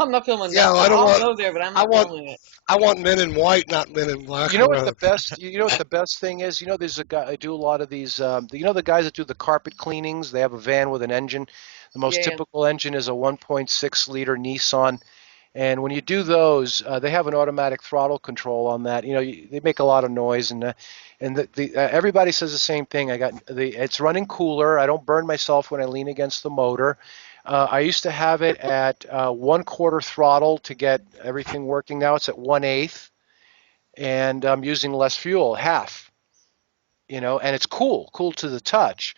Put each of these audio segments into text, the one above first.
I'm not filming Yeah, nothing. I don't I'll want. go there, but I'm I not want. filming it. I want men in white, not men in black around. You know what the best thing is? You know, there's a guy. I do a lot of these. You know, the guys that do the carpet cleanings. They have a van with an engine. The most Yeah, yeah. typical engine is a 1.6 liter Nissan. And when you do those, they have an automatic throttle control on that. You know, they make a lot of noise, and everybody says the same thing. It's running cooler. I don't burn myself when I lean against the motor. I used to have it at 1/4 throttle to get everything working. Now it's at 1/8, and I'm using less fuel, half. You know, and it's cool to the touch.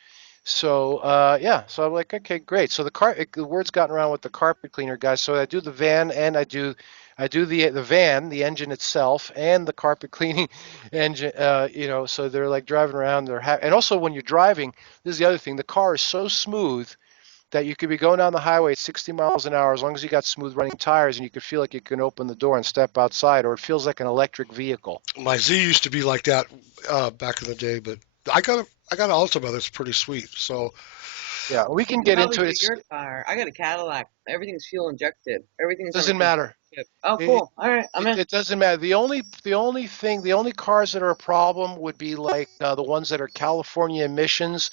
So yeah, so I'm like, okay, great. So the word's gotten around with the carpet cleaner guys. So I do the van and I do the van, the engine itself, and the carpet cleaning engine. You know, so they're like driving around. And also when you're driving, this is the other thing. The car is so smooth that you could be going down the highway at 60 miles an hour as long as you got smooth running tires, and you could feel like you can open the door and step outside, or it feels like an electric vehicle. My Z used to be like that back in the day, but I got an Altima that's pretty sweet. So Yeah, we You can can get probably into it. get your car. I got a Cadillac. Everything's fuel injected. Everything's on a Doesn't converter matter. chip. Oh, It, cool. All right, I'm in. it doesn't matter. The only cars that are a problem would be like the ones that are California emissions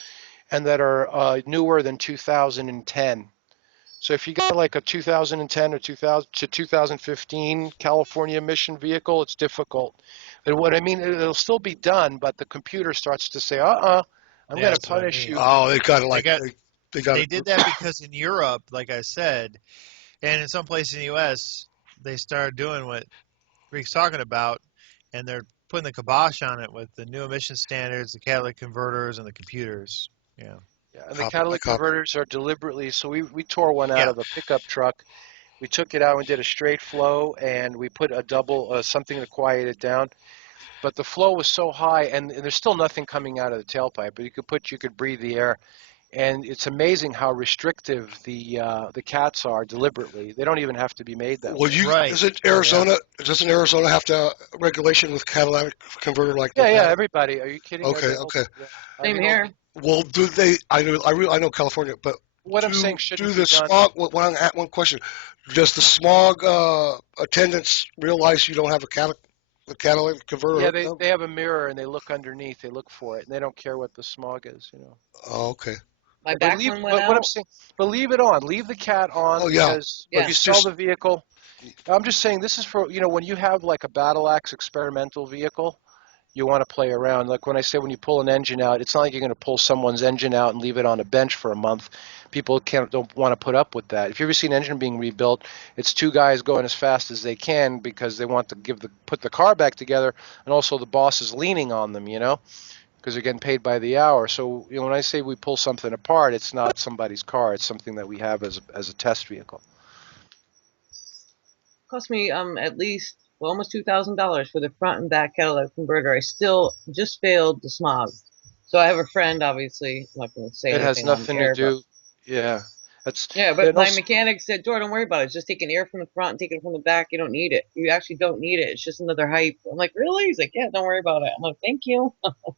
and that are newer than 2010. So if you got like a 2010 or 2000 to 2015 California emission vehicle, it's difficult. And what I mean, it'll still be done, but the computer starts to say, I'm Yeah, going to that's what I punish mean. you. oh, they got it They like got they got they it. did that because in Europe, like I said, and in some places in the U.S., they started doing what Greek's talking about, and they're putting the kibosh on it with the new emission standards, the catalytic converters, and the computers. Yeah. Yeah, and the Copy. I catalytic copy. converters are deliberately, so we tore one out Yeah. of a pickup truck. We took it out and did a straight flow, and we put a double something to quiet it down. But the flow was so high, and there's still nothing coming out of the tailpipe. But you could breathe the air, and it's amazing how restrictive the cats are deliberately. They don't even have to be made that Well, way. you Right. is it Oh yeah. Arizona? Doesn't Arizona have to regulation with catalytic converter like Yeah, Nevada? everybody. Are you kidding? Okay, Every okay. yeah. I Same mean, here. Well, do they? I know California, but what I'm saying do shouldn't be the done. smog? One one question: does the smog attendants realize you don't have a catalytic converter Yeah, hooked they up? they have a mirror and they look underneath. They look for it, and they don't care what the smog is. You know. Oh, okay. My But back one went but what I'm out. saying, but leave it on. Leave the cat Oh, on yeah. because if Yeah. you sell Just the vehicle, I'm just saying this is for, when you have like a battle axe experimental vehicle, you want to play around. Like when I say when you pull an engine out, it's not like you're going to pull someone's engine out and leave it on a bench for a month. People don't want to put up with that. If you ever see an engine being rebuilt, it's two guys going as fast as they can because they want to put the car back together, and also the boss is leaning on them, because they're getting paid by the hour. So when I say we pull something apart, it's not somebody's car. It's something that we have as a test vehicle. Cost me at least almost $2,000 for the front and back catalytic converter. I still just failed the smog. So I have a friend, obviously, I'm not going to say It has anything on nothing to air, but do. Yeah, that's yeah, but and my also mechanic said, "Dora, don't worry about it. It's just taking air from the front and taking it from the back. You don't need it. You actually don't need it. It's just another hype." I'm like, really? He's like, yeah, don't worry about it. I'm like, thank you.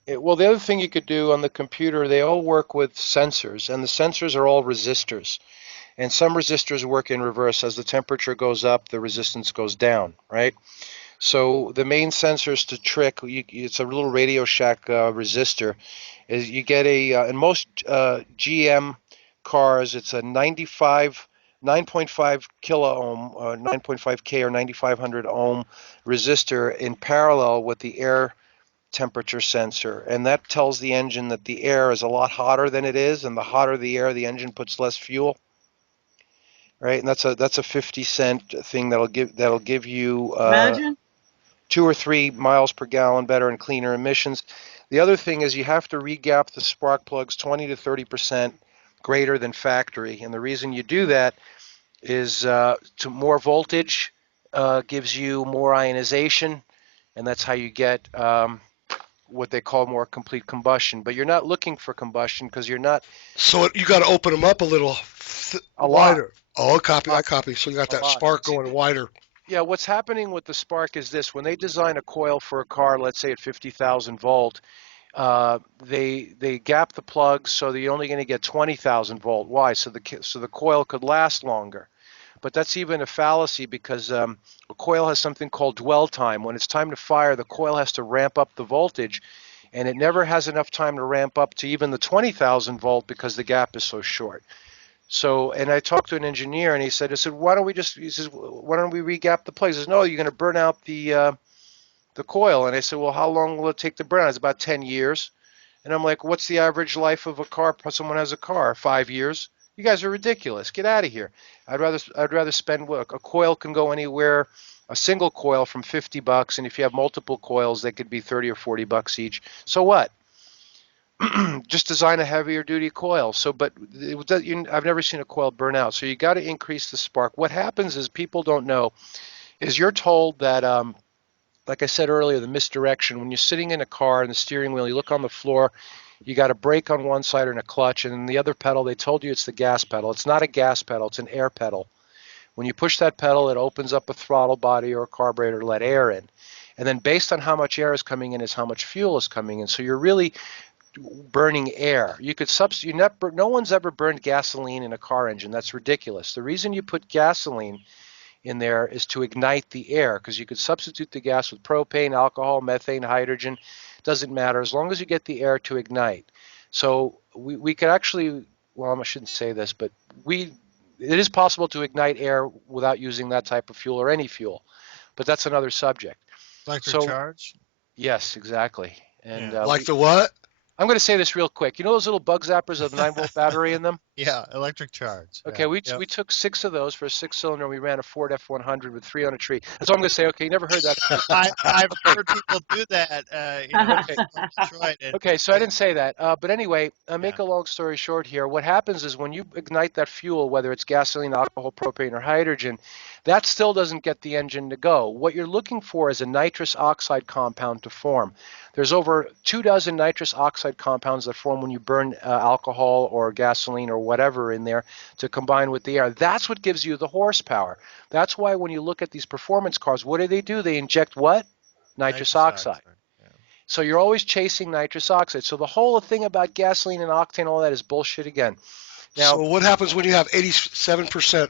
well, the other thing you could do on the computer, they all work with sensors, and the sensors are all resistors. And some resistors work in reverse. As the temperature goes up, the resistance goes down, right? So the main sensors to trick, it's a little Radio Shack resistor, is you get in most GM cars, it's a 9.5 kilo ohm, 9.5 K or 9500 ohm resistor in parallel with the air temperature sensor. And that tells the engine that the air is a lot hotter than it is. And the hotter the air, the engine puts less fuel. Right, and that's a 50-cent thing that'll give you Imagine. 2 or 3 miles per gallon better and cleaner emissions. The other thing is you have to regap the spark plugs 20 to 30% greater than factory, and the reason you do that is to more voltage gives you more ionization, and that's how you get what they call more complete combustion. But you're not looking for combustion because you're not so you got to open them up a little a lot, wider. Oh, a I copy. So you got a that lot. spark See, going wider. yeah, what's happening with the spark is this: when they design a coil for a car, let's say at 50,000 volt, they gap the plugs so that you're only going to get 20,000 volt. Why? So the coil could last longer. but that's even a fallacy because a coil has something called dwell time. When it's time to fire, the coil has to ramp up the voltage, and it never has enough time to ramp up to even the 20,000 volt because the gap is so short. So, and I talked to an engineer, and he said, why don't we just, he says, why don't we regap the plate? He says, no, you're going to burn out the coil. And I said, well, how long will it take to burn out? It's about 10 years. And I'm like, what's the average life of a car? Someone has a car, 5 years. You guys are ridiculous. Get out of here. I'd rather spend, a coil can go anywhere, a single coil from $50, and if you have multiple coils, they could be 30 or 40 bucks each. So what? Just design a heavier duty coil. So, but I've never seen a coil burn out. So you got to increase the spark. What happens is people don't know is you're told that, like I said earlier, the misdirection. When you're sitting in a car and the steering wheel, you look on the floor, you got a brake on one side and a clutch, and then the other pedal, they told you it's the gas pedal. It's not a gas pedal, it's an air pedal. When you push that pedal, it opens up a throttle body or a carburetor to let air in. And then based on how much air is coming in is how much fuel is coming in. So you're really burning air. You could substitute, no one's ever burned gasoline in a car engine. That's ridiculous. The reason you put gasoline in there is to ignite the air, because you could substitute the gas with propane, alcohol, methane, hydrogen. Doesn't matter as long as you get the air to ignite. So we could actually, well, I shouldn't say this, but it is possible to ignite air without using that type of fuel or any fuel, but that's another subject. Electric So charge? yes, exactly. And Yeah. Like the what? I'm going to say this real quick. You know those little bug zappers with a 9-volt battery in them? Yeah, electric charge. Okay, Yeah. we Yep. took 6 of those for a 6-cylinder. We ran a Ford F100 with 3 on a tree. That's all I'm going to say. Okay, you never heard that. I've heard people do that, Okay. from Detroit. And, Okay, so I didn't say that. But anyway, make yeah. a long story short here. What happens is when you ignite that fuel, whether it's gasoline, alcohol, propane, or hydrogen, that still doesn't get the engine to go. What you're looking for is a nitrous oxide compound to form. There's over 24 nitrous oxide compounds that form when you burn alcohol or gasoline or whatever in there to combine with the air. That's what gives you the horsepower. That's why when you look at these performance cars, what do? They inject what? Nitrous oxide. Yeah. So you're always chasing nitrous oxide. So the whole thing about gasoline and octane, all that is bullshit again. Now, So what happens when you have 87%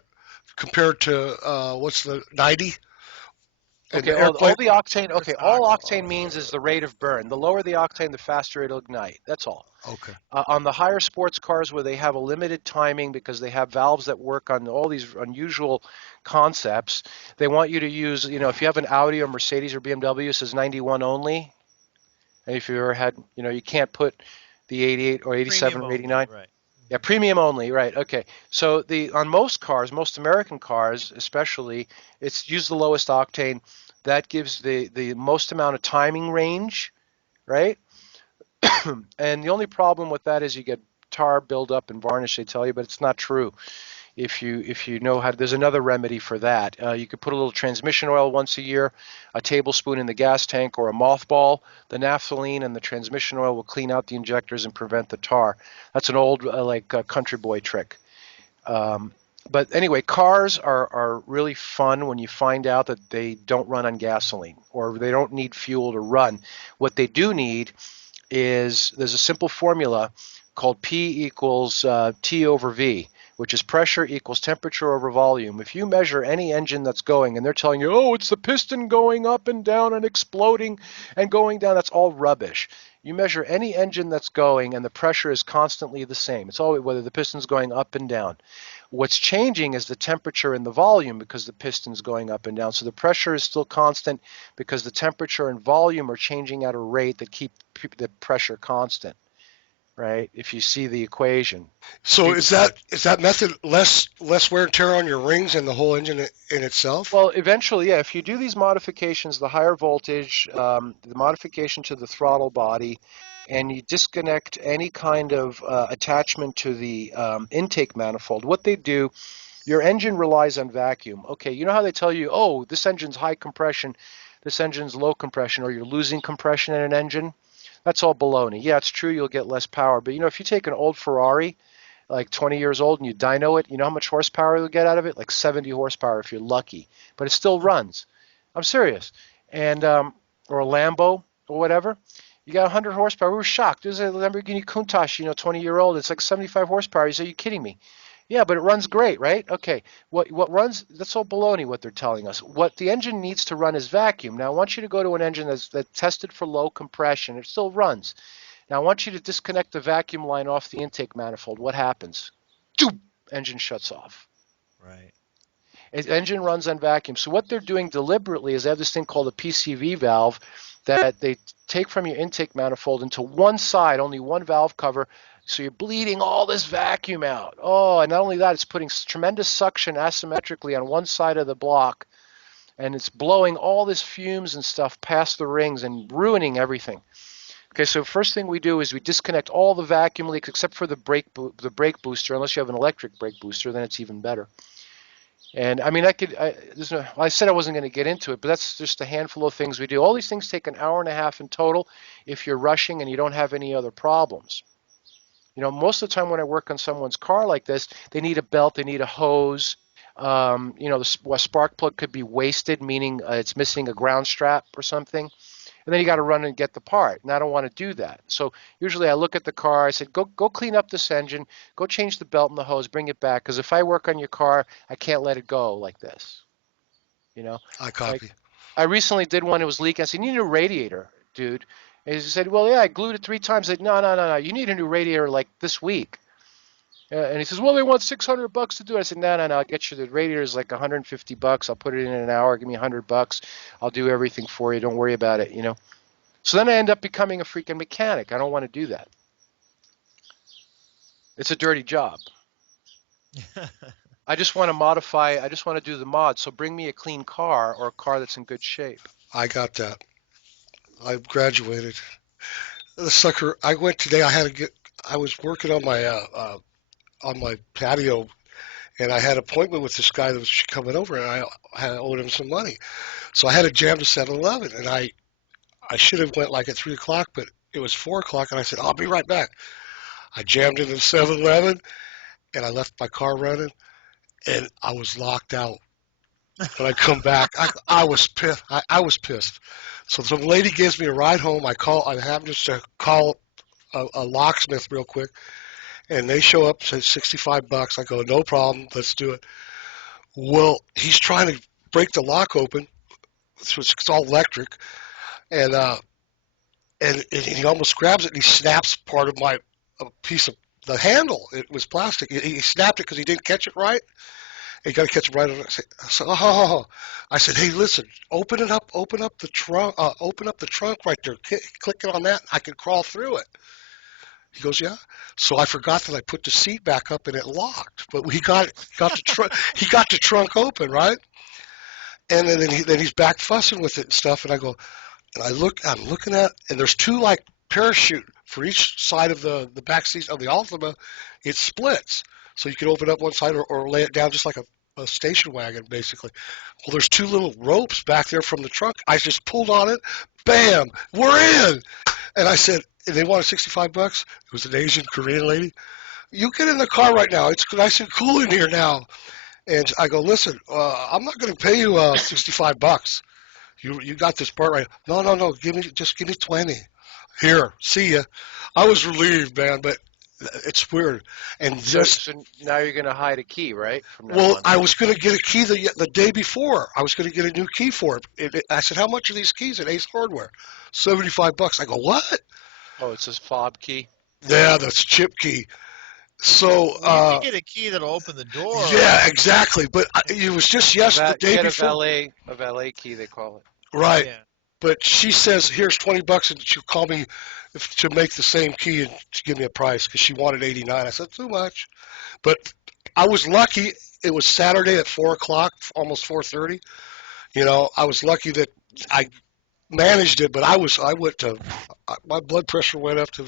compared to what's the 90? And okay, the all airplane. the octane, okay, Earth all ox. octane means is the rate of burn. The lower the octane, the faster it'll ignite. That's all. Okay. On the higher sports cars where they have a limited timing because they have valves that work on all these unusual concepts, they want you to use, if you have an Audi or Mercedes or BMW, it says 91 only. And if you ever had, you can't put the 88 or 87 Premium or only, 89. right. Yeah, premium only, right? Okay. So on most cars, most American cars, especially, it's use the lowest octane. That gives the most amount of timing range, right? And the only problem with that is you get tar buildup and varnish. They tell you, but it's not true. If you know how, there's another remedy for that. You could put a little transmission oil once a year, a tablespoon in the gas tank, or a mothball. The naphthalene and the transmission oil will clean out the injectors and prevent the tar. That's an old country boy trick. But anyway, cars are really fun when you find out that they don't run on gasoline or they don't need fuel to run. What they do need is there's a simple formula called P equals T over V, which is pressure equals temperature over volume. If you measure any engine that's going and they're telling you, oh, it's the piston going up and down and exploding and going down, that's all rubbish. You measure any engine that's going and the pressure is constantly the same. It's always whether the piston's going up and down. What's changing is the temperature and the volume because the piston's going up and down. So the pressure is still constant because the temperature and volume are changing at a rate that keep the pressure constant, right? If you see the equation. So is that method less wear and tear on your rings and the whole engine in itself? Well, eventually, yeah, if you do these modifications, the higher voltage, the modification to the throttle body, and you disconnect any kind of attachment to the intake manifold, what they do, your engine relies on vacuum. Okay, you know how they tell you, oh, this engine's high compression, this engine's low compression, or you're losing compression in an engine? That's all baloney. Yeah, it's true you'll get less power, but if you take an old Ferrari, like 20 years old, and you dyno it, you know how much horsepower you'll get out of it? Like 70 horsepower if you're lucky, but it still runs. I'm serious. And or a Lambo or whatever, you got 100 horsepower. We were shocked. There's a Lamborghini Countach, 20-year-old. It's like 75 horsepower. You say, are you kidding me? Yeah, but it runs great, right? Okay. What runs? That's all baloney. What they're telling us. What the engine needs to run is vacuum. Now I want you to go to an engine that's tested for low compression. It still runs. Now I want you to disconnect the vacuum line off the intake manifold. What happens? Doop! Engine shuts off. Right. Engine runs on vacuum. So what they're doing deliberately is they have this thing called a PCV valve that they take from your intake manifold into one side, only one valve cover. So you're bleeding all this vacuum out. Oh, and not only that, it's putting tremendous suction asymmetrically on one side of the block, and it's blowing all this fumes and stuff past the rings and ruining everything. Okay, so first thing we do is we disconnect all the vacuum leaks except for the brake booster. Unless you have an electric brake booster, then it's even better. And I mean, I said I wasn't going to get into it, but that's just a handful of things we do. All these things take an hour and a half in total if you're rushing and you don't have any other problems. You know, most of the time when I work on someone's car like this, they need a belt, they need a hose. You know, the spark plug could be wasted, meaning it's missing a ground strap or something. And then you got to run and get the part. And I don't want to do that. So usually I look at the car. I said, go clean up this engine. Go change the belt and the hose. Bring it back. Because if I work on your car, I can't let it go like this. You know, I like copy. I recently did one. It was leaking. I said, you need a radiator, dude. And he said, well, yeah, I glued it 3 times. I said, no. You need a new radiator like this week. And he says, well, they want $600 to do it. I said, no. I'll get you the radiator is like $150. I'll put it in an hour. Give me $100. I'll do everything for you. Don't worry about it. You know. So then I end up becoming a freaking mechanic. I don't want to do that. It's a dirty job. I just want to modify. I just want to do the mod. So bring me a clean car or a car that's in good shape. I got that. I graduated. The sucker. I went today. I was working on my patio, and I had an appointment with this guy that was coming over, and I owed him some money. So I had to jam to 7-Eleven, and I should have went like at 3 o'clock, but it was 4 o'clock, and I said I'll be right back. I jammed into 7-Eleven, and I left my car running, and I was locked out. When I come back, I was pissed. I was pissed. So some lady gives me a ride home. I happen just to call a locksmith real quick, and they show up, say $65. I go, no problem, let's do it. Well, he's trying to break the lock open, so it's all electric, and he almost grabs it and he snaps part of a piece of the handle. It was plastic. He snapped it because he didn't catch it right. You got to catch it right. I said, hey, listen, open up the trunk right there. Click it on that. I can crawl through it. He goes, yeah. So I forgot that I put the seat back up and it locked. But he got the trunk open, right? And then he's back fussing with it and stuff. And I go, and I'm looking at, and there's two like parachute for each side of the back seat of the Altima. It splits, so you can open up one side or lay it down just like a station wagon, basically. Well, there's two little ropes back there from the trunk. I just pulled on it, bam, we're in. And I said, and they wanted $65. It was an Asian Korean lady. You get in the car right now. It's nice and cool in here now. And I go, listen, I'm not going to pay you $65. You got this part right. No. Give me 20. Here, see ya. I was relieved, man, but it's weird. And So now you're going to hide a key, right? From now well, on. I was going to get a key the day before. I was going to get a new key for it. I said, how much are these keys at Ace Hardware? $75. I go, what? Oh, it says fob key. Yeah, that's chip key. So You can get a key that'll open the door. yeah, exactly. But it was just the day Get before. a valet key, they call it. Right. Yeah. But she says, here's $20, and she'll call me to make the same key and to give me a price because she wanted 89. I said, too much. But I was lucky. It was Saturday at 4 o'clock, almost 4:30. You know, I was lucky that I managed it, but my blood pressure went up to.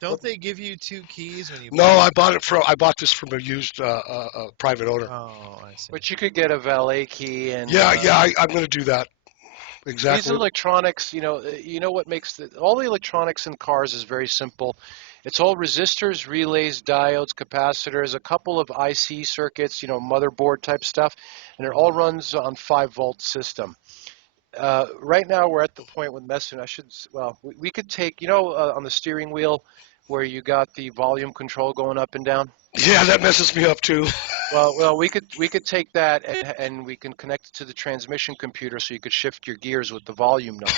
Don't they give you two keys when you? No, I bought this from a used private owner. Oh, I see. But you could get a valet key and. Yeah, I'm going to do that. Exactly. These electronics, you know what makes all the electronics in cars is very simple. It's all resistors, relays, diodes, capacitors, a couple of IC circuits, motherboard type stuff, and it all runs on 5-volt system. Right now we're at the point with Messon. We could take, on the steering wheel where you got the volume control going up and down? Yeah, that messes me up too. Well, we could take that and we can connect it to the transmission computer so you could shift your gears with the volume knob.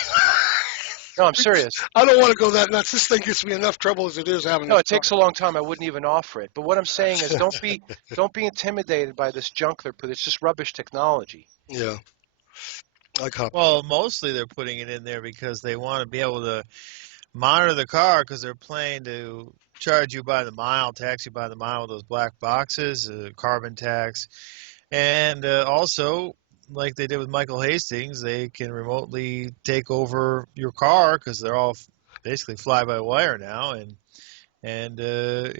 No, I'm serious. I don't want to go that nuts. This thing gives me enough trouble as it is having No, this it takes a long time. I wouldn't even offer it. But what I'm saying is, don't be intimidated by this junk they're putting. It's just rubbish technology. Yeah, I copy. Well, mostly they're putting it in there because they want to be able to monitor the car because they're planning to charge you by the mile, tax you by the mile with those black boxes, carbon tax, and also, like they did with Michael Hastings, they can remotely take over your car because they're all basically fly-by-wire now, and do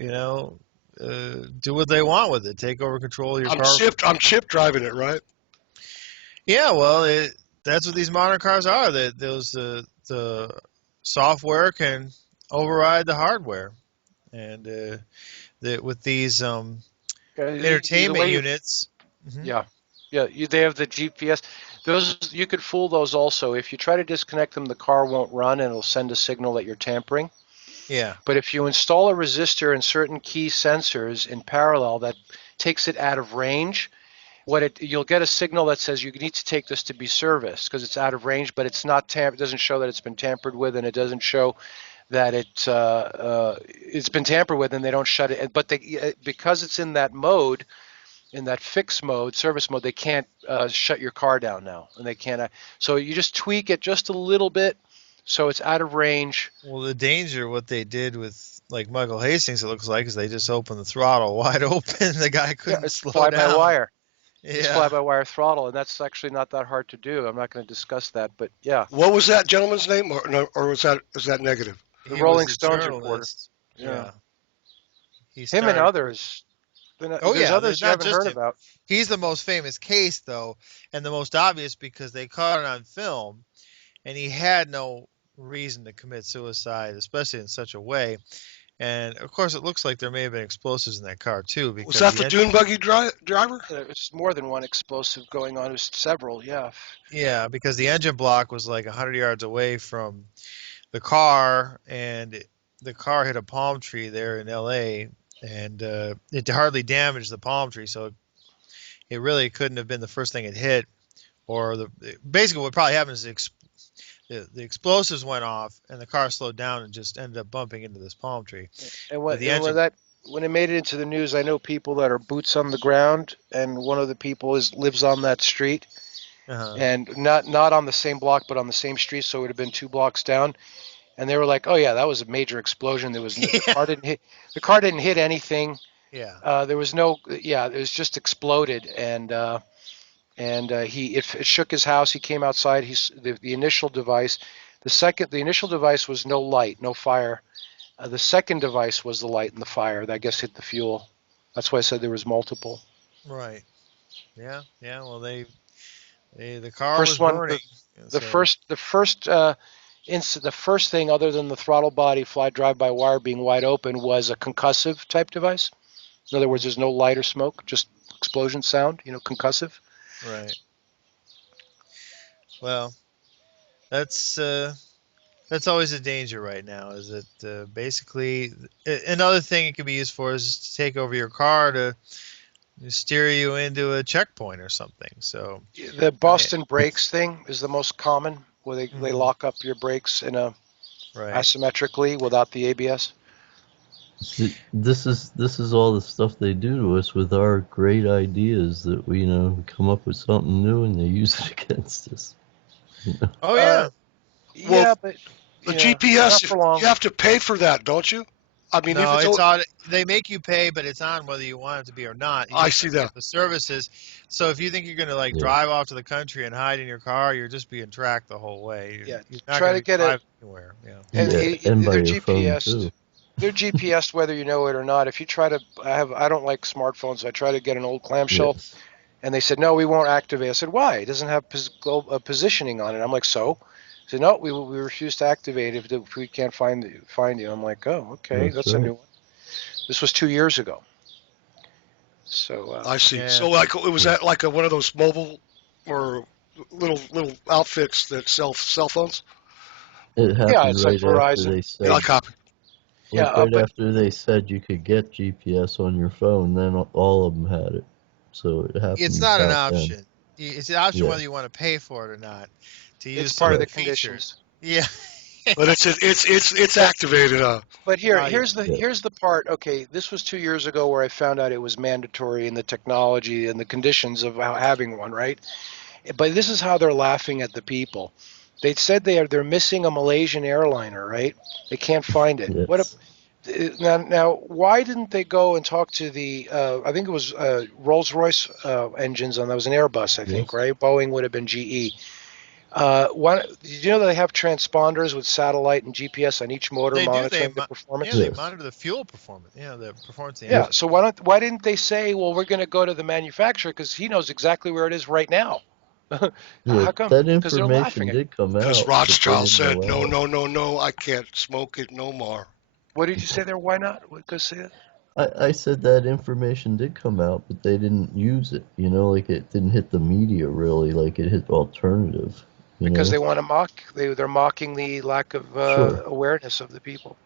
what they want with it, take over control of your car. I'm chip driving it, right? Yeah, well, that's what these modern cars are. The software can override the hardware, and with these entertainment units. Yeah, they have the GPS. Those you could fool those also. If you try to disconnect them, the car won't run and it'll send a signal that you're tampering. Yeah. But if you install a resistor and certain key sensors in parallel that takes it out of range, you'll get a signal that says you need to take this to be serviced because it's out of range, but it's not it doesn't show that it's been tampered with, and it doesn't show that it's been tampered with, and they don't shut it. But because it's in that mode, in that fixed mode, service mode, they can't shut your car down now, and they can't. So you just tweak it just a little bit, so it's out of range. Well, the danger, what they did with like Michael Hastings, it looks like, is they just opened the throttle wide open. The guy couldn't slow down. Fly by wire. Yeah. It's fly-by-wire throttle, and that's actually not that hard to do. I'm not going to discuss that, but yeah. What was that gentleman's name, or is that negative? The Rolling Stones reporter. Yeah. Him and others. There's others you haven't heard about. He's the most famous case, though, and the most obvious because they caught it on film, and he had no reason to commit suicide, especially in such a way. And of course, it looks like there may have been explosives in that car too. Because was that the dune buggy driver? There's more than one explosive going on. There's several, yeah. Yeah, because the engine block was like 100 yards away from the car, and the car hit a palm tree there in L.A. and it hardly damaged the palm tree, so it really couldn't have been the first thing it hit. Or basically what probably happened is the explosives went off and the car slowed down and just ended up bumping into this palm tree. And when it made it into the news, I know people that are boots on the ground, and one of the people lives on that street, and not on the same block, but on the same street, so it would have been 2 blocks down. And they were like, "Oh yeah, that was a major explosion. There was the car didn't hit anything. Yeah. There was no. Yeah, it was just exploded, and it shook his house. He came outside. The initial device, the initial device was no light, no fire. The second device was the light and the fire that I guess hit the fuel. That's why I said there was multiple. Right. Yeah. Yeah. Well, the car was burning. The first thing other than the throttle body fly drive by wire being wide open was a concussive type device. In other words, there's no light or smoke, just explosion sound. Concussive. Right. Well, that's always a danger right now. Is that basically another thing it can be used for is to take over your car to steer you into a checkpoint or something. So the Boston brakes thing is the most common, where they lock up your brakes in a asymmetrically without the ABS. This is all the stuff they do to us with our great ideas that we come up with something new and they use it against us. Oh yeah. But the GPS, you have to pay for that, don't you? I mean, no, it's on. They make you pay, but it's on whether you want it to be or not. I see that. The services. So if you think you're going to drive off to the country and hide in your car, you're just being tracked the whole way. You're not try to get it anywhere. Yeah. And by your phone too. They're GPS whether you know it or not. If you try to, I don't like smartphones. So I try to get an old clamshell, and they said no, we won't activate. I said why? It doesn't have positioning on it. I'm like so. They said no, we refuse to activate if we can't find you. I'm like oh okay, that's a new one. This was 2 years ago. So I see. Yeah. So like it was at like one of those mobile or little outfits that sell cell phones. It happened it's right like after Verizon. they said. Yeah, I copy. Like Yeah, right but after they said you could get GPS on your phone, then all of them had it. So it It's happened not an back then. option. It's an option Yeah, whether you want to pay for it or not to it's use some part of of right. the the conditions. features. Yeah. But it's But activated. but Yeah. Yeah, here's the part. Okay, this was 2 years ago where I found out it was mandatory in the technology and the conditions of having one, right? But this is how they're laughing at the people. They said they're missing a Malaysian airliner, right? They can't find it. yes, Now why didn't they go and talk to the I think it was Rolls-Royce engines on that was an Airbus, I think, yes. right? Boeing would have been GE. Did you know that they have transponders with satellite and GPS on each motor They do. monitoring the Yeah, performance? they Yes. monitor the fuel performance. Yeah, the performance of the Yeah. Yep. engine. So why didn't they say, well, we're going to go to the manufacturer because he knows exactly where it is right now? Yeah, How come? that Because they're laughing information at. did come Because out, but they Rothschild didn't said, no, allow it. no, no, no, I can't smoke it no more. What did you say there? Why not? What go say it? I said that information did come out, but they didn't use it. Like it didn't hit the media really, like it hit alternative. You Because know, they want to mock. They're mocking the lack of sure. awareness of the people.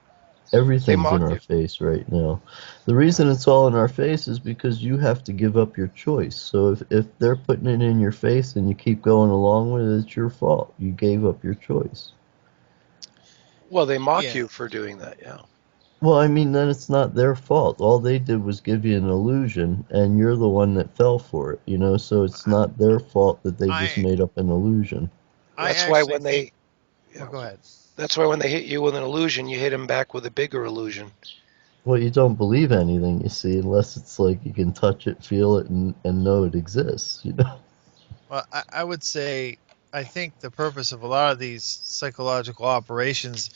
They Everything's in mock our you. face right now. The reason Yeah. it's all in our face is because you have to give up your choice. So if they're putting it in your face and you keep going along with it, it's your fault. You gave up your choice. Well, they mock Yeah. you for doing that. Yeah. Well, I mean, then it's not their fault. All they did was give you an illusion, and you're the one that fell for it. So it's not their fault that they just I made up an illusion. I That's why actually when think. they. Yeah. Well, go ahead. That's why when they hit you with an illusion, you hit them back with a bigger illusion. Well, you don't believe anything, you see, unless it's like you can touch it, feel it, and know it exists. Well, I would say I think the purpose of a lot of these psychological operations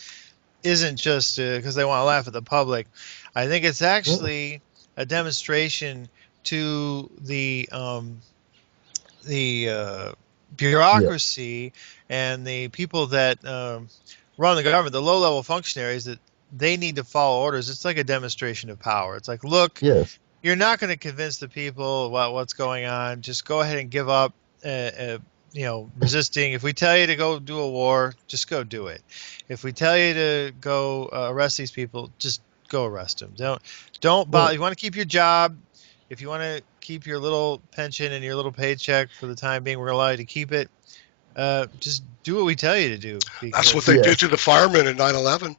isn't just because they want to laugh at the public. I think it's No. actually a demonstration to the Yeah. bureaucracy and the people that run the government, the low-level functionaries, that they need to follow orders. It's like a demonstration of power. It's like, look, Yes. you're not going to convince the people about what's going on. Just go ahead and give up. Uh, uh, resisting. If we tell you to go do a war, just go do it. If we tell you to go arrest these people, just go arrest them. Don't bother. Well, You want to keep your job. If you want to keep your little pension and your little paycheck for the time being, we're allowed you to keep it. Just do what we tell you to do That's what because they did yes. to the firemen in 9/11.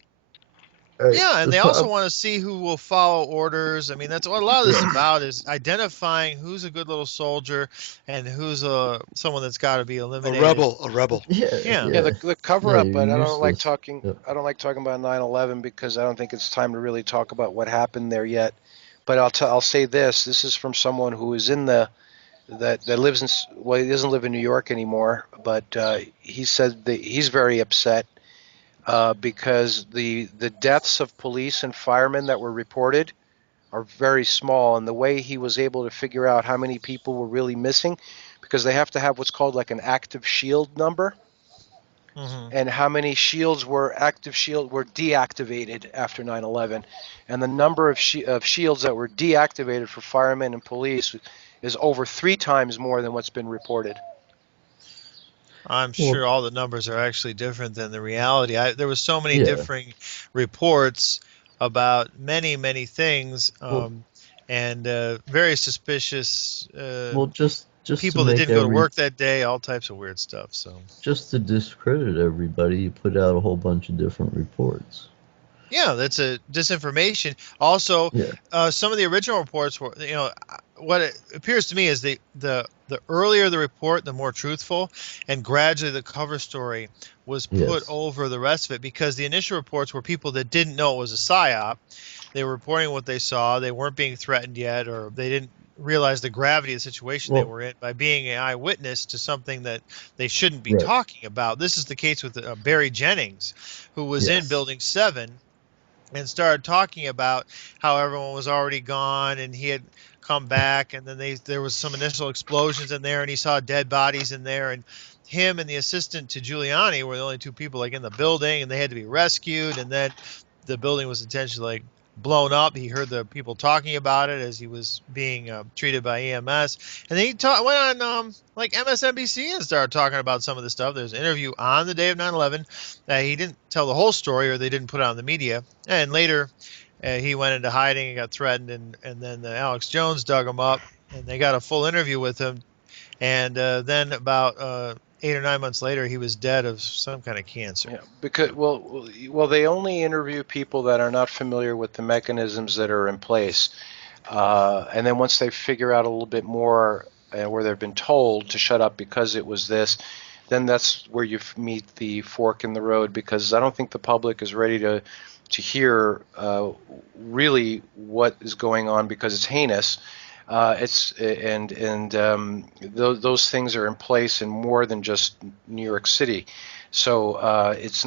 All right. yeah, and The they also problem. want to see who will follow orders. I mean, that's what a lot of this is about is identifying who's a good little soldier and who's someone that's got to be A eliminated. rebel, a rebel. Yeah. Yeah. Yeah, Yeah. the cover Yeah. up, You're but useless. Yep. I don't like talking about 9/11 because I don't think it's time to really talk about what happened there yet. But I'll say this. This is from someone who is in the that lives in well, he doesn't live in New York anymore, but he said that he's very upset because the deaths of police and firemen that were reported are very small, and the way he was able to figure out how many people were really missing, because they have to have what's called like an active shield number, Hmm. and how many shield were deactivated after 9/11, and the number of shields that were deactivated for firemen and police is over 3 times more than what's been reported. I'm Well. sure all the numbers are actually different than the reality. There was so many Yeah. differing reports about many things, Well. and very suspicious Well. Just to people that make didn't go to every work that day, all types of weird stuff. So. just to discredit everybody, you put out a whole bunch of different reports. Yeah, that's a disinformation. Also, Yeah. some of the original reports were, what it appears to me is the earlier the report, the more truthful, and gradually the cover story was put Yes. over the rest of it because the initial reports were people that didn't know it was a psyop. They were reporting what they saw. They weren't being threatened yet, or they didn't realize the gravity of the situation they Well. were in by being an eyewitness to something that they shouldn't be Right. talking about. This is the case with Barry Jennings, who was in Yes. Building 7 and started talking about how everyone was already gone and he had come back, and then there was some initial explosions in there and he saw dead bodies in there, and him and the assistant to Giuliani were the only two people like in the building, and they had to be rescued, and then the building was intentionally like blown up. He heard the people talking about it as he was being treated by EMS, and then he went on like MSNBC and started talking about some of the stuff. There's an interview on the day of 9/11. He didn't tell the whole story, or they didn't put it on the media. And later, he went into hiding and got threatened, and then Alex Jones dug him up, and they got a full interview with him. And then about 8 or 9 months later, he was dead of some kind of cancer. Yeah, because they only interview people that are not familiar with the mechanisms that are in place, and then once they figure out a little bit more, where they've been told to shut up because it was this, then that's where you meet the fork in the road. Because I don't think the public is ready to hear really what is going on, because it's heinous. Those things are in place in more than just New York City. So it's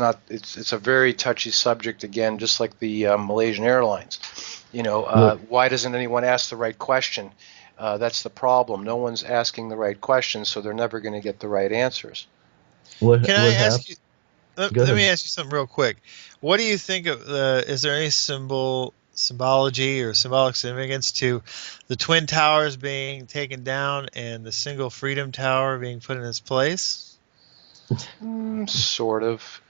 a very touchy subject, again, just like the Malaysian Airlines. Why doesn't anyone ask the right question? That's the problem. No one's asking the right questions, so they're never going to get the right answers. Can I ask you? Let Go me ahead. ask you something real quick. What do you think of is there any symbology or symbolic significance to the Twin Towers being taken down and the single Freedom Tower being put in its place? Sort of.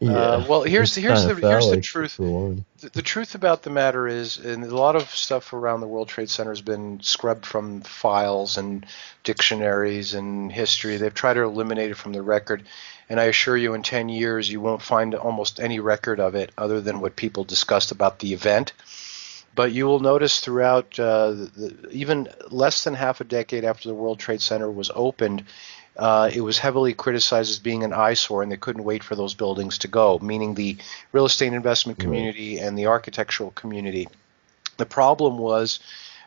Yeah, Well, here's it's kind of the phallic truth. for one. The truth about the matter is, and a lot of stuff around the World Trade Center has been scrubbed from files and dictionaries and history. They've tried to eliminate it from the record, and I assure you, in 10 years, you won't find almost any record of it other than what people discussed about the event. But you will notice throughout, even less than half a decade after the World Trade Center was opened, it was heavily criticized as being an eyesore, and they couldn't wait for those buildings to go, meaning the real estate investment community and the architectural community. The problem was,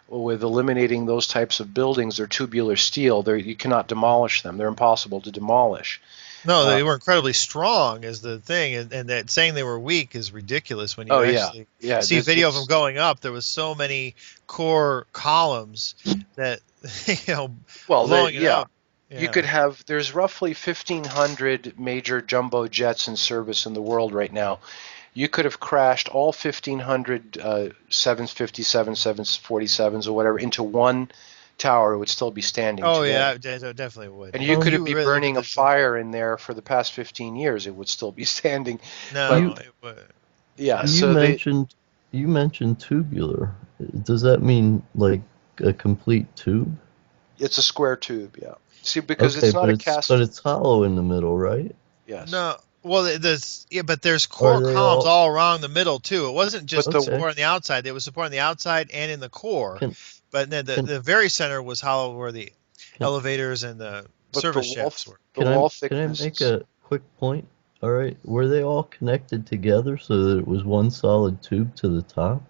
with eliminating those types of buildings, they're tubular steel. You cannot demolish them. They're impossible to demolish. No, they were incredibly strong is the thing, and that saying they were weak is ridiculous when you Oh yeah, actually yeah. see video of them going up. There was so many core columns that Well, blowing it yeah. up. You Yeah. could have, there's roughly 1,500 major jumbo jets in service in the world right now. You could have crashed all 1,500 757, 747s or whatever into one tower. It would still be standing Oh today. yeah, it definitely would. And you If could you be really look at burning a the fire in there for the past 15 years. It would still be standing. But no, You it would. yeah, you so they, mentioned you mentioned tubular. Does that mean like a complete tube? it's a square tube. Yeah. See, because Okay, it's not but a it's cast. hollow in the middle, right? Yes. No, well, but there's Are core they columns all all around the middle too. It wasn't But just the okay? supporting the outside; it was supporting the outside and in the core. Can But then can the very center was hollow, where the can elevators and the but service shafts were. the can I wall can I make thicknesses. a quick point? All right, were they all connected together so that it was one solid tube to the top?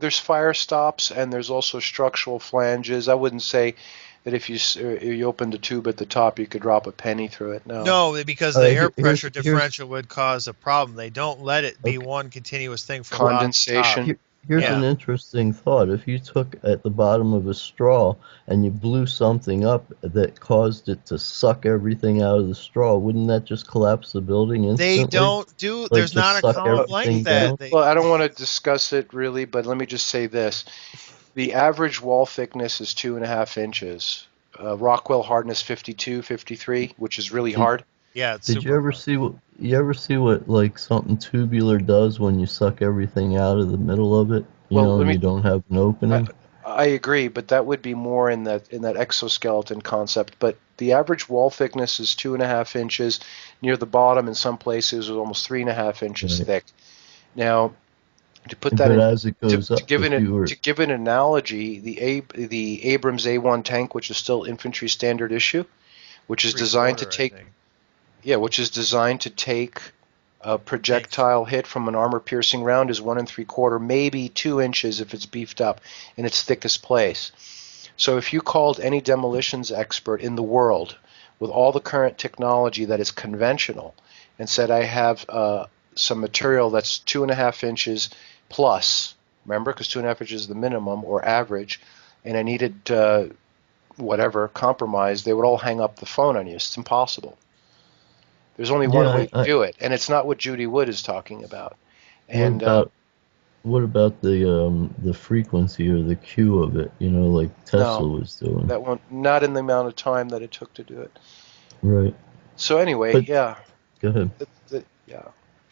There's fire stops and there's also structural flanges. I wouldn't say that if you opened a tube at the top, you could drop a penny through it. No. No, because All the right, air here's pressure differential would cause a problem. They don't let it be okay. one continuous thing from bottom to top. Condensation. Here's Yeah. an Yeah. interesting thought. If you took at the bottom of a straw and you blew something up that caused it to suck everything out of the straw, wouldn't that just collapse the building They instantly? don't do. Like There's just not a suck column like everything that. down? They Well, I don't want to discuss it really, but let me just say this. The average wall thickness is 2.5 inches. Rockwell hardness 52, 53, which is really Did hard. Yeah, it's did you super ever hard. see what like something tubular does when you suck everything out of the middle of it, Well, let and me you don't have an I, opening? I agree, but that would be more in that exoskeleton concept. But the average wall thickness is 2.5 inches. Near the bottom, in some places, is almost 3.5 inches Right. thick. Now, to put that But in, as it goes up, if you were to give an analogy, the Abrams A1 tank, which is still infantry standard issue, which is Three designed to quarter, I take think. which is designed to take a Tanks. projectile hit from an armor-piercing round, is 1 3/4, maybe 2 inches if it's beefed up in its thickest place. So if you called any demolitions expert in the world with all the current technology that is conventional and said, I have some material that's 2.5 inches plus, remember, because 2.5 inches is the minimum or average, and I needed whatever, compromise, they would all hang up the phone on you. It's impossible. There's only one yeah, way to do it, and it's not what Judy Wood is talking about. what And about what about the frequency or the Q of it? You know, like Tesla No, was doing. that won't, not in the amount of time that it took to do it. Right. So anyway, But yeah, go ahead. yeah.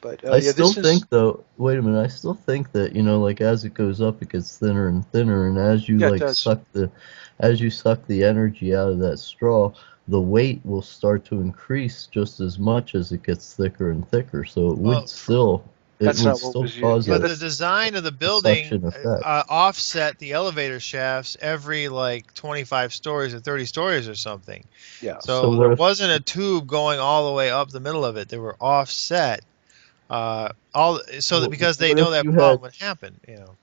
But I yeah, still this is, think though, wait a minute, I still think that, you know, like as it goes up, it gets thinner and thinner, and as you yeah, it like does. as you suck the energy out of that straw, the weight will start to increase just as much as it gets thicker and thicker. So Well, it That's would not what still was cause yeah, but a, the design of the a building suction effect. offset the elevator shafts every like 25 stories or 30 stories or something. yeah. So So what there if, wasn't a tube going all the way up the middle of it. They were offset. All so that because they what know if that you had, problem would happen, you know.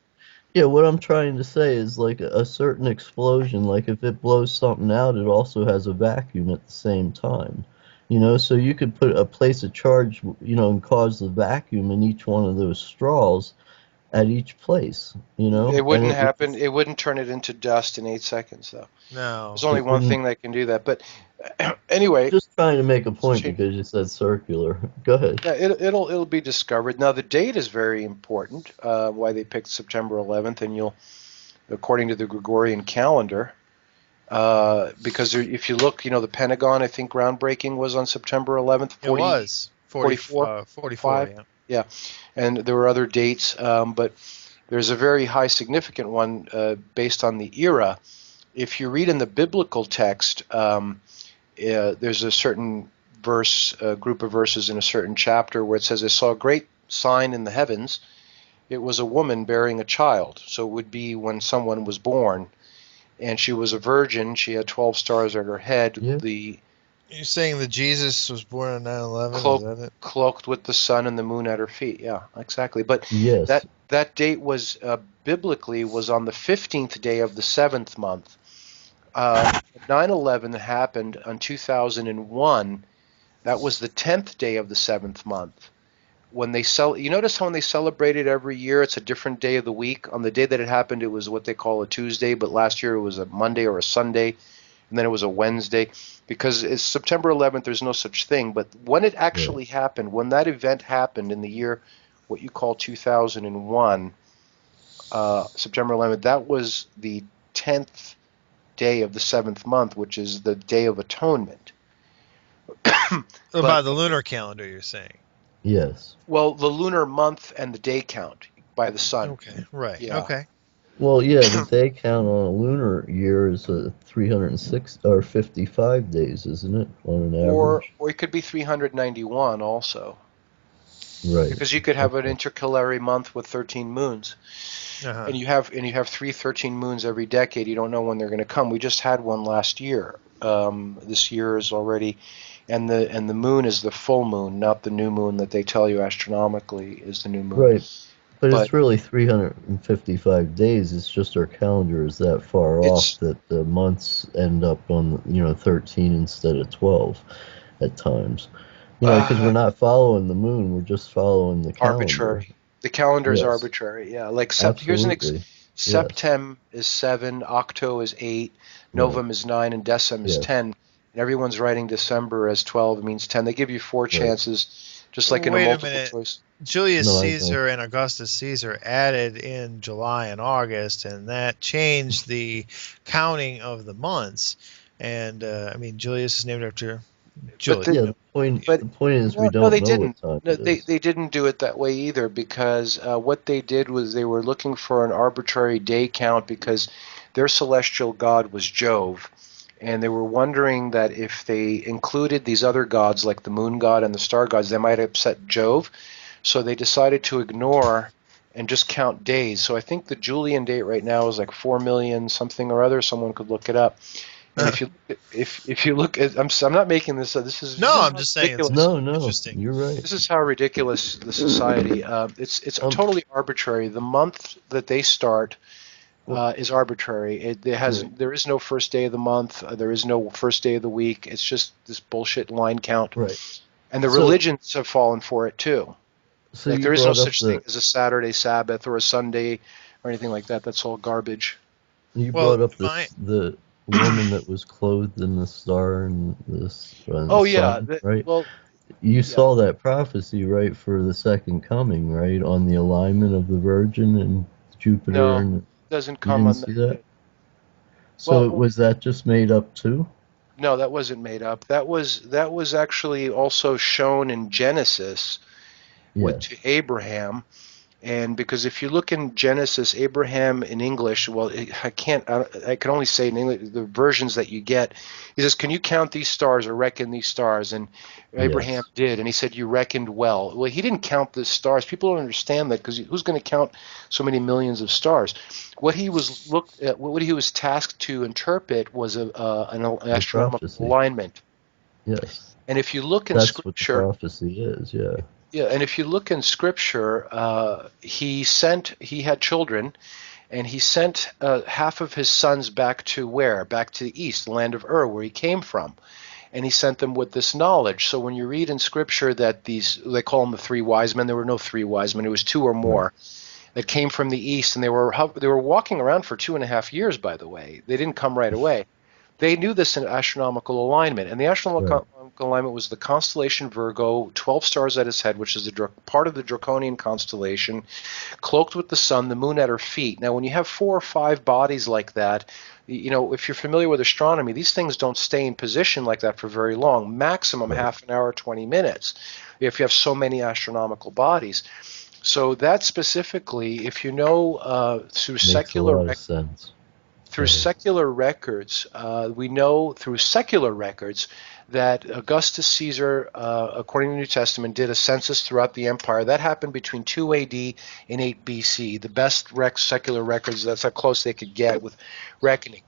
yeah, what I'm trying to say is like a certain explosion, like if it blows something out, it also has a vacuum at the same time. You know, so you could put a place a charge, you know, and cause the vacuum in each one of those straws at each place, you know, It and wouldn't happen. It wouldn't turn it into dust in 8 seconds, though. There's No. only it one wouldn't. thing that can do that. But anyway, Just trying to make a it's point because you said circular. Go ahead. yeah, it'll be discovered. Now the date is very important. Why they picked September 11th, and you'll, according to the Gregorian calendar, because there, if you look, you know, the Pentagon, I think groundbreaking was on September 11th, It was 40 44, 44, 5. yeah. Yeah, and there were other dates, but there's a very high significant one based on the era. If you read in the biblical text, there's a certain verse, a group of verses in a certain chapter where it says, I saw a great sign in the heavens. It was a woman bearing a child. So it would be when someone was born, and she was a virgin. She had 12 stars on her head. Yeah. The You're saying that Jesus was born on 9/11, is cloak that it? cloaked with the sun and the moon at her feet. Yeah, exactly. But Yes. that date was biblically was on the 15th day of the seventh month. 9/11 happened on 2001. That was the 10th day of the seventh month. When they you notice how when they celebrate it every year, it's a different day of the week. On the day that it happened, it was what they call a Tuesday, but last year it was a Monday or a Sunday, and then it was a Wednesday. Because it's September 11th, there's no such thing. But when it Right. actually happened, when that event happened in the year, what you call 2001, September 11th, that was the 10th day of the seventh month, which is the Day of Atonement. But About the lunar calendar, you're saying. Yes. well, the lunar month and the day count by the sun. Okay, right. Yeah. Okay. Well, yeah, the day count on a lunar year is 306 or 55 days, isn't it, on an average? Or it could be 391 also, Right. because you could have an Okay. intercalary month with 13 moons, Uh-huh. and you have 13 moons every decade. You don't know when they're going to come. We just had one last year. This year is already, and the moon is the full moon, not the new moon that they tell you astronomically is the new moon. Right. But But it's really 355 days. It's just our calendar is that far off it's that the months end up on, you know, 13 instead of 12 at times. You know, because uh, we're not following the moon, we're just following the calendar. arbitrary. The calendar is Yes, arbitrary. Yeah, like here's an absolutely. Yes, Septem is 7, Octo is 8, right. Novem is 9, and Decem is Yes, 10. And everyone's writing December as 12 means 10. They give you four right. chances, just like in a Wait a multiple minute. choice. Julius No, I know. Caesar and Augustus Caesar added in July and August, and that changed the counting of the months. And I mean, Julius is named after But Julius. the Yeah, You know, but the point is we no, don't they know what didn't. time No, it is. they didn't do it that way either because what they did was they were looking for an arbitrary day count because their celestial god was Jove. And they were wondering that if they included these other gods like the moon god and the star gods, they might upset Jove. So they decided to ignore and just count days. So I think the Julian date right now is like 4 million something or other. Someone could look it up. And if you look at I'm not making this up. no, This is I'm how just saying it's ridiculous. No, interesting. you're right. This is how ridiculous the society. It's Um, totally arbitrary. The month that they start well, is arbitrary. right. There is no first day of the month. There is no first day of the week. It's just this bullshit line count. Right. And the So, religions have fallen for it too. so Like you there is no brought up such thing the as a Saturday Sabbath or a Sunday or anything like that. That's all garbage. you Well, brought up divine. this the woman that was clothed in the star and the Oh yeah. sun, right? Well, You Yeah. saw that prophecy, right, for the second coming, right, on the alignment of the Virgin and Jupiter, No, and doesn't you come didn't on see that that? date. So Well, was that just made up too? no, that wasn't made up. That was actually also shown in Genesis with Yes. to Abraham. And because if you look in Genesis, Abraham in English, well, I can only say in English, the versions that you get, he says, can you count these stars or reckon these stars? And Abraham Yes. did, and he said, you reckoned well. Well, he didn't count the stars. People don't understand that because who's going to count so many millions of stars? What he was looked at, what he was tasked to interpret was an The astronomical prophecy. alignment. Yes. And if you look in That's what the Scripture, prophecy is, yeah. yeah, and if you look in Scripture, he had children, and he sent half of his sons back to where? Back to the east, the land of Ur, where he came from. And he sent them with this knowledge. So when you read in Scripture that they call them the three wise men, there were no three wise men, it was two or Right. more that came from the east, and they were walking around for 2.5 years, by the way. They didn't come right away. They knew this in astronomical alignment, and the Right. astronomical alignment was the constellation Virgo, 12 stars at its head, which is part of the Draconian constellation, cloaked with the sun, the moon at her feet. Now, when you have 4 or 5 bodies like that, if you're familiar with astronomy, these things don't stay in position like that for very long, maximum Right. half an hour, 20 minutes, if you have so many astronomical bodies. So that specifically, if you know through Makes a secular lot of sense. Go through ahead. secular records, we know through secular records that Augustus Caesar, according to the New Testament, did a census throughout the empire. That happened between 2 AD and 8 BC. The best secular records, that's how close they could get with reckoning.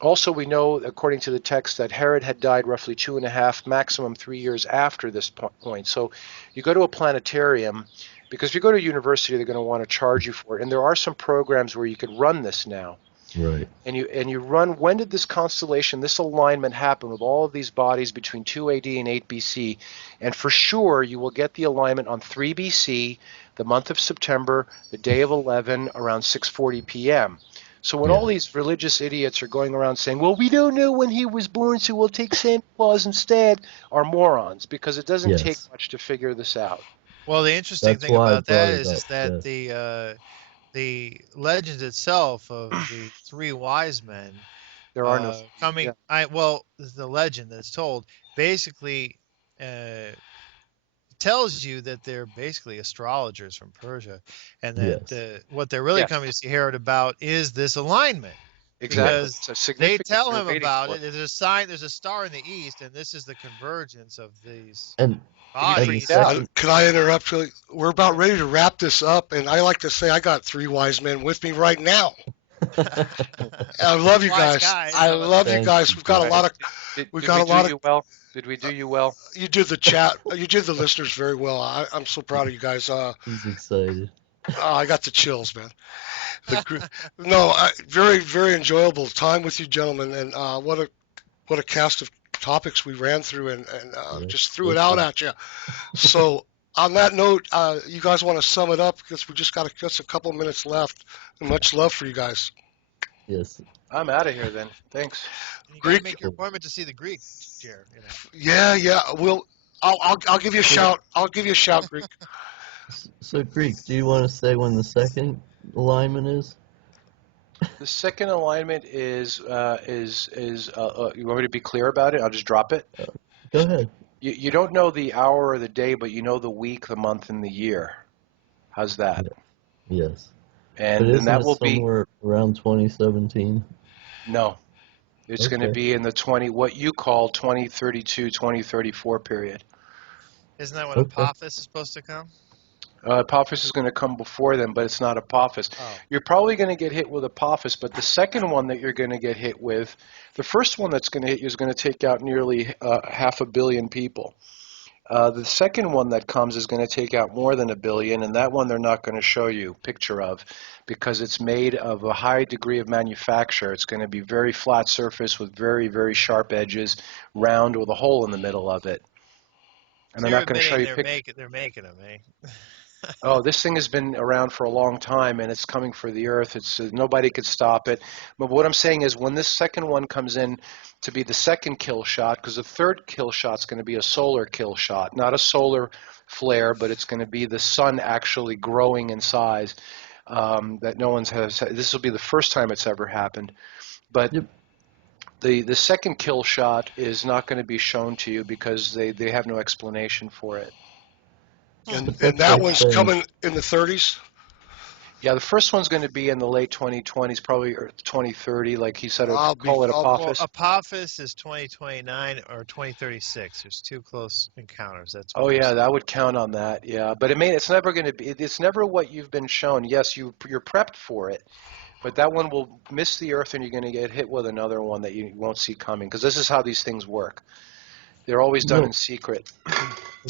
Also, we know, according to the text, that Herod had died roughly 2.5, maximum 3 years after this point. So you go to a planetarium, because if you go to a university, they're going to want to charge you for it. And there are some programs where you could run this now. Right. And you run, when did this constellation, this alignment happen with all of these bodies between 2 AD and 8 BC? And for sure, you will get the alignment on 3 BC, the month of September, the day of 11, around 6:40 p.m. So when all Yeah. these religious idiots are going around saying, well, we don't know when he was born, so we'll take Santa Claus instead, are morons, because it doesn't take Yes. much to figure this out. Well, the interesting That's thing why I about brought that it is up. that Yeah. the legend itself of the three wise men There are no, coming. yeah, The legend that's told basically tells you that they're basically astrologers from Persia, and that Yes. what they're really yeah, coming to see Herod about is this alignment, exactly. because It's a they significant, tell they're him waiting about for it. it. There's a sign, there's a star in the east, and this is the convergence of these And And you and the bodies. freaked And out. second Can I interrupt? We're about ready to wrap this up, and I like to say I got three wise men with me right now. I love three you wise guys. guys. I How about love you that? Thank guys. you, Gerr. We've Did got we a do lot of. you well? Did we do you well? You did the chat. You did the listeners very well. I'm so proud of you guys. He's excited. I got the chills, man. No, very very enjoyable time with you, gentlemen, and what a cast of topics we ran through, and Yes, just threw it this out was at you. So on that note, you guys want to sum it up because we just a couple minutes left. Much love for you guys. yes. I'm out of here then. Thanks. And you got to Greek, make your appointment to see the Greek, Jer. You know. yeah, yeah. I'll give you a So, shout. I'll give you a shout, Greek. so Greek, do you want to say when the second alignment is? The second alignment you want me to be clear about it? I'll just drop it. Uh, Go ahead. You don't know the hour or the day, but you know the week, the month, and the year. How's that? Yeah. Yes. But And isn't that it will be somewhere around 2017? no. It's going to Okay. be in the what you call 2032, 2034 period. Isn't that when Okay. Apophis is supposed to come? Apophis is going to come before them, but it's not Apophis. Oh, You're probably going to get hit with Apophis, but the second one that you're going to get hit with, the first one that's going to hit you is going to take out nearly 500 million people. The second one that comes is going to take out more than 1 billion, and that one they're not going to show you a picture of because it's made of a high degree of manufacture. It's going to be very flat surface with very, very sharp edges, round with a hole in the middle of it. And so they're you're not going to show admitting you pictures. they're making them, eh? Oh, this thing has been around for a long time, and it's coming for the Earth. It's nobody could stop it. But what I'm saying is, when this second one comes in to be the second kill shot, because the third kill shot's going to be a solar kill shot, not a solar flare, but it's going to be the sun actually growing in size. That no one's has. This will be the first time it's ever happened. But Yep. the second kill shot is not going to be shown to you because they have no explanation for it. And But and that's that like one's saying, coming in the 30s. Yeah, the first one's going to be in the late 2020s, probably 2030. Like he said, call it Well, Apophis. Apophis is 2029 or 2036. There's two close encounters. That's what Oh they're yeah, saying. that would count on that. Yeah, but it's never going to be. It's never what you've been shown. Yes, you're prepped for it, but that one will miss the Earth, and you're going to get hit with another one that you won't see coming. Because this is how these things work. They're always done in no, secret.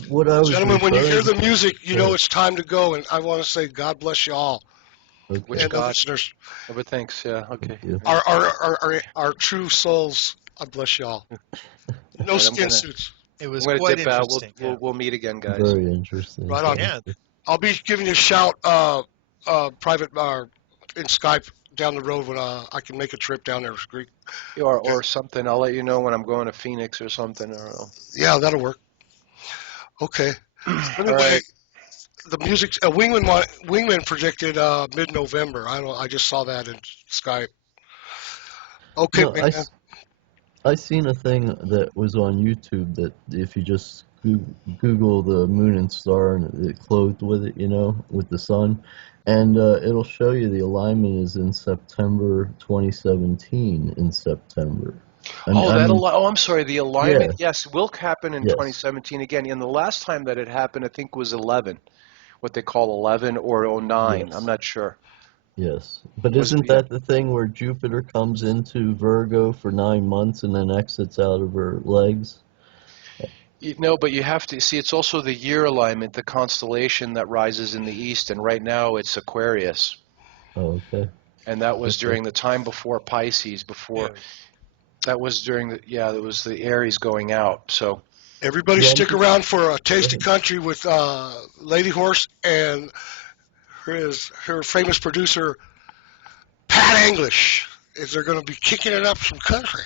what I was Gentlemen, when you hear referring the music, you know to, it's time to go. And I want to say God bless you all Which okay, and the God? listeners. Oh, but thanks. Yeah. thank Okay. you. All right. Our true souls. I bless you all. All No right. skin suits. It I'm was gonna quite dip out. We'll interesting. we'll Yeah. we'll meet again, guys. Very interesting. Right on. Thank Yeah. you. I'll be giving you a shout private in Skype down the road when I can make a trip down there. Greek. Or something. I'll let you know when I'm going to Phoenix or something. I don't know. Yeah, that'll work. Okay. So All anyway, right. the music Wingman predicted mid-November. I just saw that in Skype. Okay, No, man. I seen a thing that was on YouTube that if you just Google the moon and star and it clothed with it, with the sun, and it'll show you the alignment is in September 2017 in September. Oh, I mean, I'm sorry. The yeah, alignment, yes, will happen in yes, 2017 again. And the last time that it happened, I think was 11, what they call 11 or '09. I'm yes, not sure. yes. But Was isn't yeah. that the thing where Jupiter comes into Virgo for 9 months and then exits out of her legs? No, but you have to see. It's also the year alignment, the constellation that rises in the east, and right now it's Aquarius, Oh, okay, and that was okay. during the time before Pisces. Yeah. That was during that was the Aries going out. So. Everybody Yeah, I'm stick just around for a go taste of ahead. country with Lady Horse and her famous producer Pat English. Is they're going to be kicking it up some country?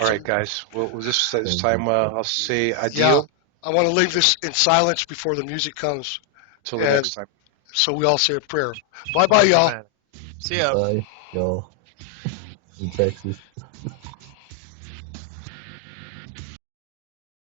All right, Some, guys. Well, this Thank you. time I'll say yeah, adieu I want to leave this in silence before the music comes, till the and next time. so we all say a prayer. Bye bye, Okay, y'all. man. See ya. Bye, y'all in Texas.